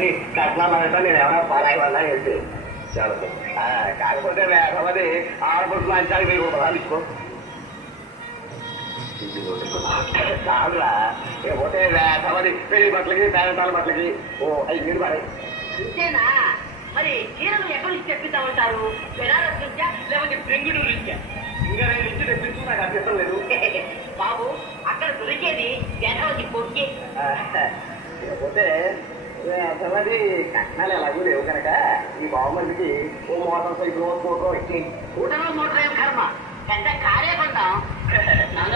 వేసవది కట్నాలు అంటే నేను ఎవరైనా పరాయి వల్ల వెళ్తే. కాకపోతే వేసవది ఆడపడుకు మంచానికి వెయ్యి రూపాయలు ఇచ్చుకో. చాలురా. లేకపోతే వేసవది పెళ్ళి బట్టలకి సాయంత్రాల బట్టలకి. ఓ ఐదు మీరు పడే. అంతేనా మరి చీరలు ఎక్కడి నుంచి తెప్పిద్దామంటారు బెనారస్ నుంచా లేకపోతే బెంగళూరు నుంచా? ఇంకా నేను ఇచ్చి తెప్పించు నాకు అభ్యంతరం లేదు బాబు అక్కడ దొరికేది గెటవది పొక్కి లేకపోతే అసలు కట్నాలు ఎలాగూ లేవు కనుక ఈ బావమరిదికి ఓ మోటార్ సైకిల్ ఓ ఫోటో ఇచ్చి స్కూటర్ మోటార్ ఏం కర్మ? పెద్ద కారే కొంటాం నాన్న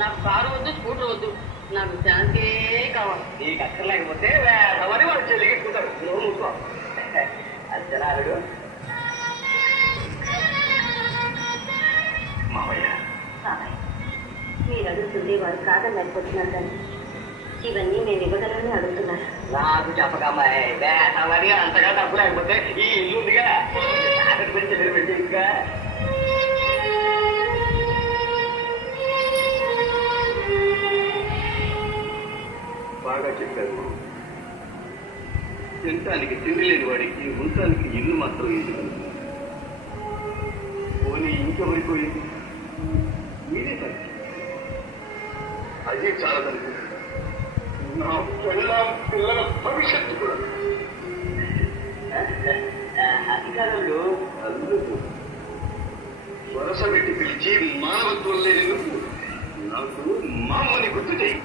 నాకు కారు వద్దు స్కూటర్ వద్దు. నాకు శాంతే కావాలి. ఈ కష్టం లేకపోతే వేసవని వాడు చెల్లికి ఎక్కుతాడు నువ్వు మూసుకో. మామయ్య. మీరు అడుగుతుంది వారు కాదని లేకపోతున్నారు కానీ ఇవన్నీ మేము ఇవ్వగలని అడుగుతున్నారు నాకు చెప్పకమ్మాయి వేసవని అంతగా డబ్బు లేకపోతే ఈ ఇల్లు ఉందిగా. బాగా చెప్పారు. తినటానికి తిండి లేని వాడికి ఉండటానికి ఇల్లు మాత్రం ఇది పోనీ ఇంకెవరిపోయింది మీరే సరే అది చాలా నా పిల్ల పిల్లల భవిష్యత్తు కూడా అధికారులు వరస పెట్టి పిలిచి మానవత్వం లేని నువ్వు నాకు మామని గుర్తు చేయి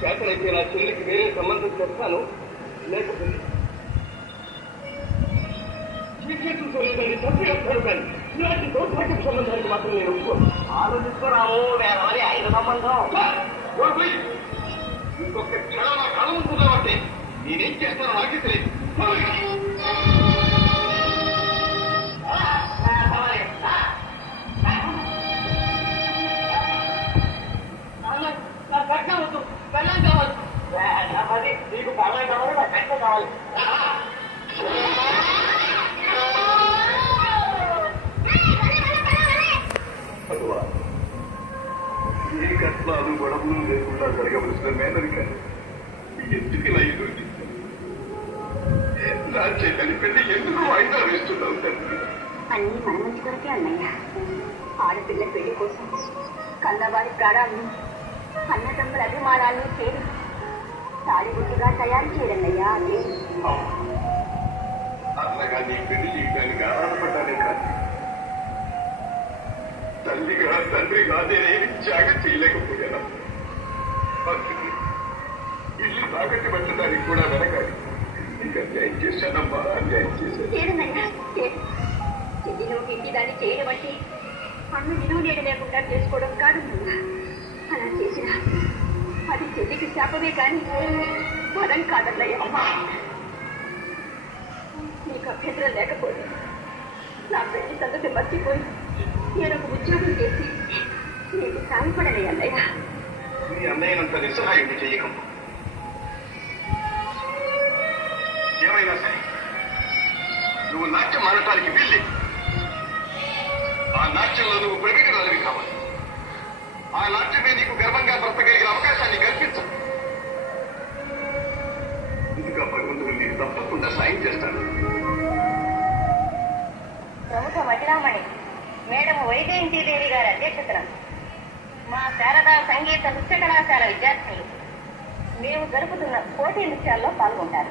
చేతనైతే నా చెల్లికి వేరే సంబంధం చెప్తాను లేకపోతే జీవితంతో లేదని తప్పిస్తాను కానీ ఇలాంటి దౌర్భాగ్య సంబంధానికి మాత్రం నేను ఒప్పుకోను. ఆలోచించుకోరాము వేసవని ఐదు సంబంధం. ఇంకొక క్షణం నా కళ ఉంటున్నావంటే నేనేం చేస్తానో నాకే తెలియదు నాకు పర్లేదు కావాలి నాకు కష్టం కావాలి జరగవలసిన మేనరిక ఎందుకు ఇలా చూస్తావు? నా చెల్లెలి పెళ్ళి ఎందుకు వాయిదా వేస్తున్నావు తండ్రి? అన్నీ మన మంచి కొరకే అన్నయ్య. ఆడపిల్ల పెళ్ళి కోసం కన్నవారి ప్రాణాలను అన్నదమ్ముల అభిమానాలను చేరి తాళిబుట్టుగా తయారు చేయరన్నయ్యా అదే. అన్నగా నీ పెళ్ళి చేయడానికి ఆరాధపడ్డానే కాదు తల్లిగా తండ్రిగా నేనేమి త్యాగం చేయలేకపోయాను. పరిస్థితి. ఇల్లు తాకట్టు పెట్టడానికి కూడా వెనకాలి. నీకు అన్యాయం చేశానమ్మా అన్యాయం చేశాను. చేయడం అంటే అన్ను విలువ నీడ లేకుండా చేసుకోవడం కాదు అలా చేసిన అది చెల్లికి శాపమే కానీ వరం కాదన్నయ్య. నీకు అభ్యంతరం లేకపోతే నా పెళ్ళి సంగతి మర్చిపోయి నేను ఒక ఉద్యోగం చేసి నీకు సాయపడలే అన్నయ్య. నీ అన్నయ్యనంత నిస్సహాయం చేయకము ఏమైనా సరే నువ్వు నాట్యం ఆడటానికి వెళ్ళి ఆ నాట్యంలో నువ్వు ప్రవీణురాలివి కావాలి. ఆ నాట్యమే నీకు గర్వంగా బ్రతకగలిగిన అవకాశాన్ని కల్పించు. ఇంకా భగవంతుడు నీకు తప్పకుండా సాయం చేస్తాడు. ప్రముఖ మహిళామణి మేడం వైజయంతిదేవి గారి అధ్యక్షతన మా శారదా సంగీత నృత్య కళాశాల విద్యార్థులు మేము జరుపుతున్న పోటీ నృత్యాల్లో పాల్గొంటారు.